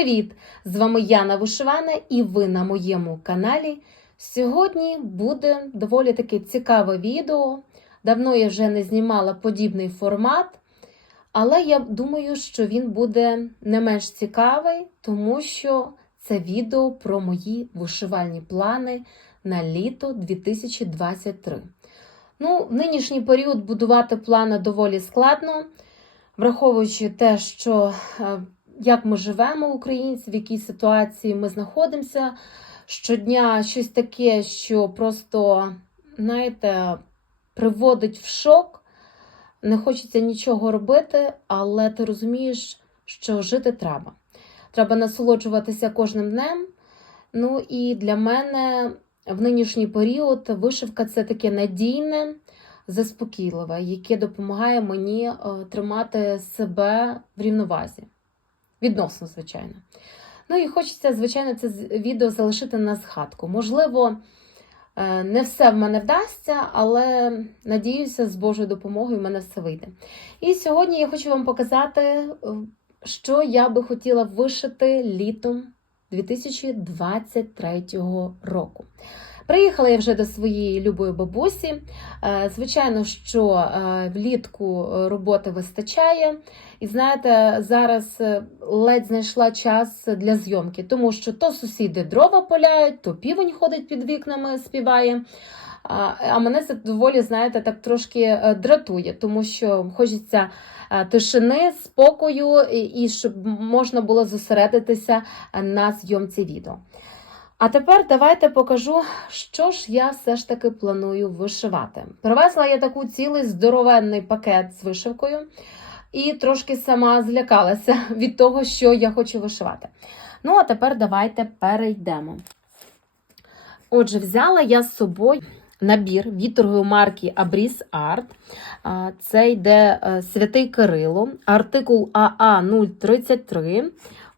Привіт! З вами Яна Вишивана і ви на моєму каналі. Сьогодні буде доволі таке цікаве відео. Давно я вже не знімала подібний формат, але я думаю, що він буде не менш цікавий, тому що це відео про мої вишивальні плани на літо 2023. Ну, в нинішній період будувати плани доволі складно, враховуючи те, що е, як ми живемо, українці, в якій ситуації ми знаходимося. Щодня щось таке, що просто, знаєте, приводить в шок. Не хочеться нічого робити, але ти розумієш, що жити треба. Треба насолоджуватися кожним днем. Ну і для мене в нинішній період вишивка це таке надійне, заспокійливе, яке допомагає мені е, тримати себе в рівновазі. Відносно, звичайно. Ну і хочеться, звичайно, це відео залишити на згадку. Можливо, е, не все в мене вдасться, але надіюся, з Божою допомогою в мене все вийде. І сьогодні я хочу вам показати, е, що я би хотіла вишити літом 2023 року. Приїхала я вже до своєї любої бабусі. Е, Звичайно, що е, влітку е, роботи вистачає. І знаєте, зараз ледь знайшла час для зйомки, тому що то сусіди дрова поляють, то півень ходить під вікнами, співає. А, мене це доволі, знаєте, так трошки дратує, тому що хочеться тишини, спокою, і, щоб можна було зосередитися на зйомці відео. А тепер давайте покажу, що ж я все ж таки планую вишивати. Привезла я таку цілий здоровенний пакет з вишивкою і трошки сама злякалася від того, що я хочу вишивати. Ну, а тепер давайте перейдемо. Отже, взяла я з собою набір від торгової марки Abris Art. Це йде е, Святий Кирило, артикул АА033.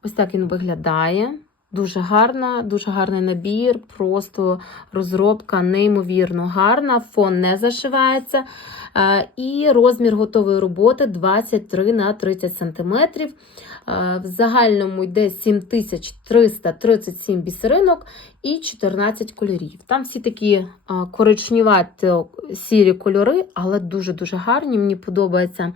Ось так він виглядає. Дуже гарна, дуже гарний набір, просто розробка неймовірно гарна, фон не зашивається. Е, І розмір готової роботи 23 на 30 см. В загальному йде 7337 бісеринок і 14 кольорів. Там всі такі а, коричневаті сірі кольори, але дуже-дуже гарні. Мені подобається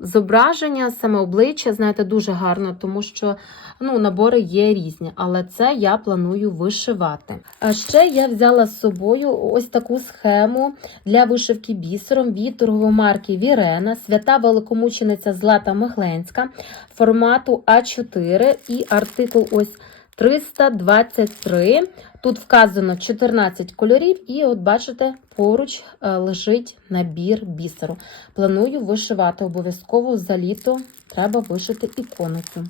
зображення, саме обличчя, знаєте, дуже гарно, тому що ну, набори є різні, але це я планую вишивати. А ще я взяла з собою ось таку схему для вишивки бісером від торгової марки Вірена, свята великомучениця Злата Михленська, формату А4 і артикул ось 323. Тут вказано 14 кольорів, і от бачите, поруч е, лежить набір бісеру. Планую вишивати обов'язково за літо. Треба вишити іконику.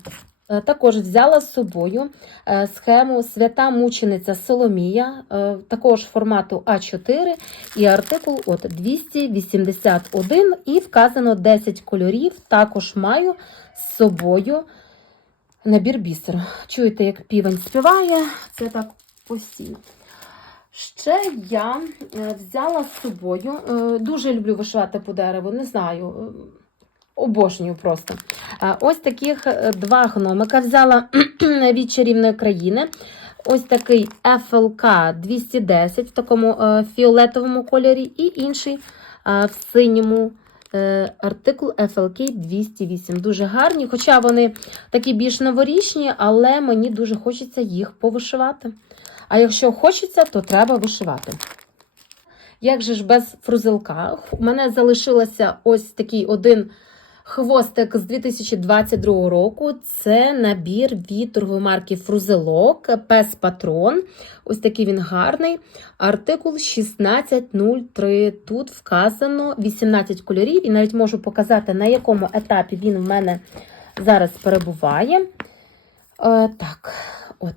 Е, Також взяла з собою е, схему Свята мучениця Соломія, також формату А4 і артикул от 281 і вказано 10 кольорів. Також маю з собою набір бісеру. Чуєте, як півень співає, це так постійно. Ще я е, взяла з собою, е, дуже люблю вишивати по дереву, не знаю, е, обожнюю просто. Ось таких два гномика взяла від чарівної країни. Ось такий FLK 210 в такому фіолетовому кольорі, і інший в синьому артикул FLK 208. Дуже гарні, хоча вони такі більш новорічні, але мені дуже хочеться їх повишивати. А якщо хочеться, то треба вишивати. Як же ж без фрузелка? У мене залишилося ось такий один хвостик з 2022 року. Це набір від торгової марки Фрузелок, Пес Патрон. Ось такий він гарний. Артикул 1603. Тут вказано 18 кольорів, і навіть можу показати, на якому етапі він в мене зараз перебуває. Е, так, от,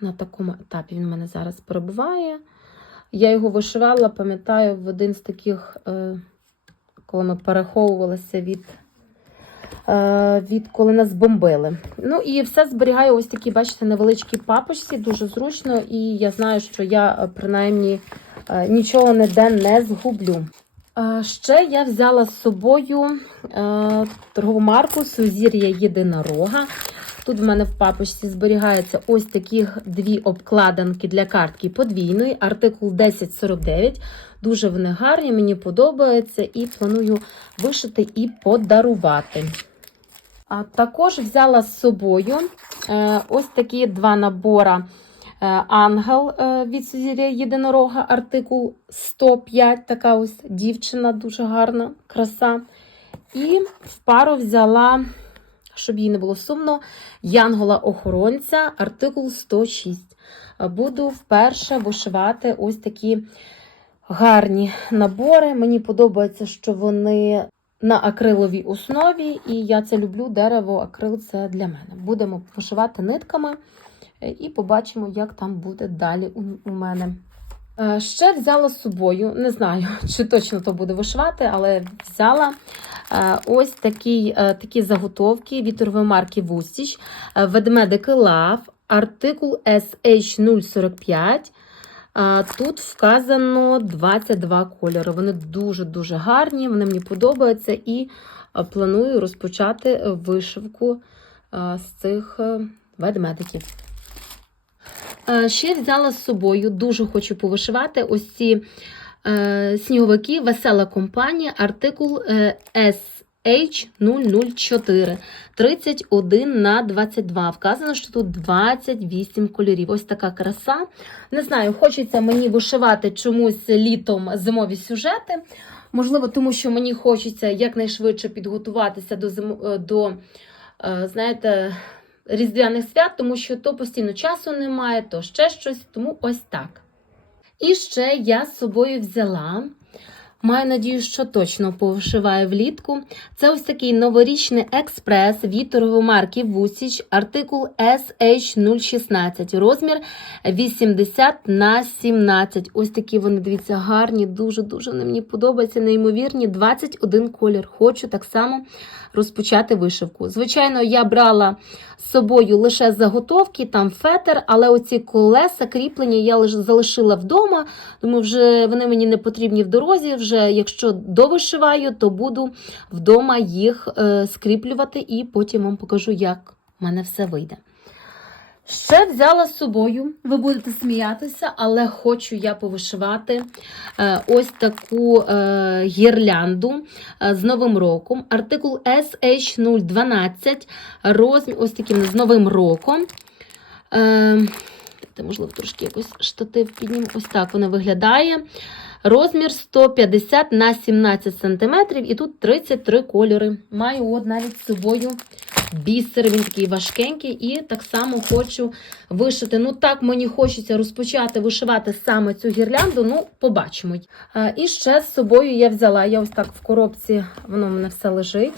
на такому етапі він в мене зараз перебуває. Я його вишивала, пам'ятаю, в один з таких, е, коли ми переховувалися від, е, від коли нас бомбили. Ну і все зберігаю ось такі, бачите, невеличкі папочці, дуже зручно, і я знаю, що я е, принаймні е, нічого ніде не згублю. Ще я взяла з собою торгову марку Сузір'я Єдинорога. Тут в мене в папочці зберігаються ось такі дві обкладинки для картки подвійної, артикул 1049. Дуже вони гарні, мені подобаються і планую вишити і подарувати. Також взяла з собою е, ось такі два набора. Е, Ангел е, від Сузір'я Єдинорога, артикул 105. Така ось дівчина, дуже гарна, краса. І в пару взяла, щоб їй не було сумно, Янгола-охоронця, артикул 106. Е, Буду вперше вишивати ось такі гарні набори. Мені подобається, що вони на акриловій основі, і я це люблю. Дерево, акрил це для мене. Будемо вишивати нитками е, і побачимо, як там буде далі у, мене. Е, Ще взяла з собою, не знаю, чи точно то буде вишивати, але взяла е, ось такі, такі заготовки від марки Вустіч, ведмедики Лав, артикул SH045. Тут вказано 22 кольори. Вони дуже-дуже гарні, вони мені подобаються і планую розпочати вишивку з цих е, ведмедиків. Ще взяла з собою, дуже хочу повишивати ось ці е, сніговики, весела компанія, артикул е, SH004. 31 на 22. Вказано, що тут 28 кольорів. Ось така краса. Не знаю, хочеться мені вишивати чомусь літом зимові сюжети. Можливо, тому що мені хочеться якнайшвидше підготуватися до е, до е, знаєте, різдвяних свят, тому що то постійно часу немає, то ще щось, тому ось так. І ще я з собою взяла. Маю надію, що точно повишиваю влітку. Це ось такий новорічний експрес від марки Вусіч, артикул SH016, розмір 80 на 17. Ось такі вони, дивіться, гарні, дуже-дуже вони мені подобаються, неймовірні. 21 колір. Хочу так само розпочати вишивку. Звичайно, я брала з собою лише заготовки, там фетер, але оці колеса кріплення я залишила вдома. Тому вже вони мені не потрібні в дорозі. Вже якщо довишиваю, то буду вдома їх е, скріплювати і потім вам покажу, як в мене все вийде. Ще взяла з собою, ви будете сміятися, але хочу я повишивати е, ось таку е, гірлянду з Новим роком. Артикул SH012, розмір ось таким з Новим роком. Е, можливо, трошки якось штатив підніму. Ось так вона виглядає. Розмір 150 на 17 см, і тут 33 кольори. Маю от навіть з собою бісер, він такий важкенький, і так само хочу вишити. Ну, так мені хочеться розпочати вишивати саме цю гірлянду, ну, побачимо. І ще з собою я взяла, я ось так в коробці, воно в мене все лежить.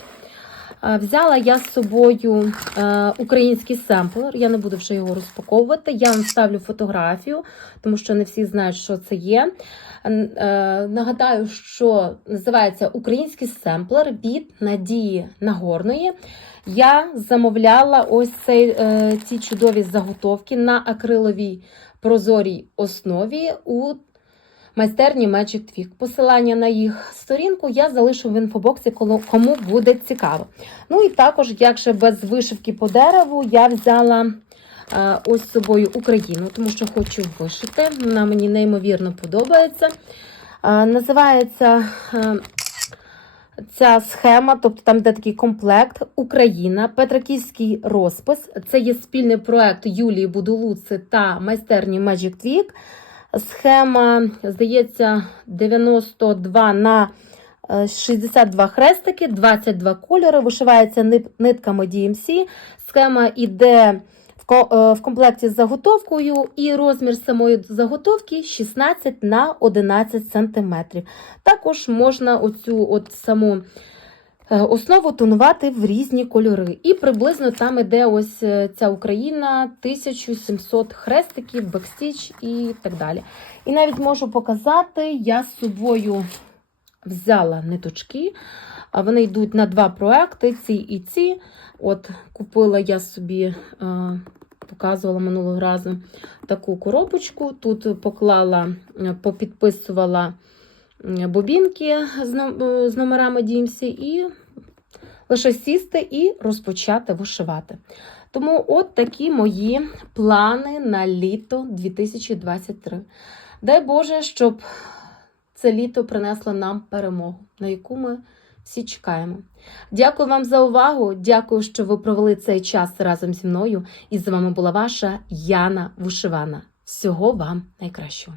А, Взяла я з собою е, український семплер, я не буду вже його розпаковувати. Я вам ставлю фотографію, тому що не всі знають, що це є. Е, нагадаю, що називається український семплер від Надії Нагорної. Я замовляла ось цей, е, ці чудові заготовки на акриловій прозорій основі у майстерні Magic Twig. Посилання на їх сторінку я залишу в інфобоксі, кому буде цікаво. Ну і також, як же без вишивки по дереву, я взяла е, ось з собою Україну, тому що хочу вишити. Вона мені неймовірно подобається. Е, називається е, ця схема, тобто там де такий комплект Україна, Петраківський розпис. Це є спільний проект Юлії Будулуци та майстерні Magic Twig. Схема, здається, 92 на е, 62 хрестики, 22 кольори. Вишивається нитками DMC. Схема йде е, в комплекті з заготовкою, і розмір самої заготовки 16 на 11 см. Також можна оцю от саму е, основу тонувати в різні кольори. І приблизно там іде ось е, ця Україна, 1700 хрестиків, бекстіч і так далі. І навіть можу показати, я з собою взяла ниточки. Вони йдуть на два проекти: ці і ці. От купила я собі, е, показувала минулого разу таку коробочку. Тут поклала, е, попідписувала е, бобінки е, з номерами DMC і лише сісти і розпочати вишивати. Тому от такі мої плани на літо 2023. Дай Боже, щоб це літо принесло нам перемогу, на яку ми всі чекаємо. Дякую вам за увагу. Дякую, що ви провели цей час разом зі мною. І з вами була ваша Яна Вушивана. Всього вам найкращого.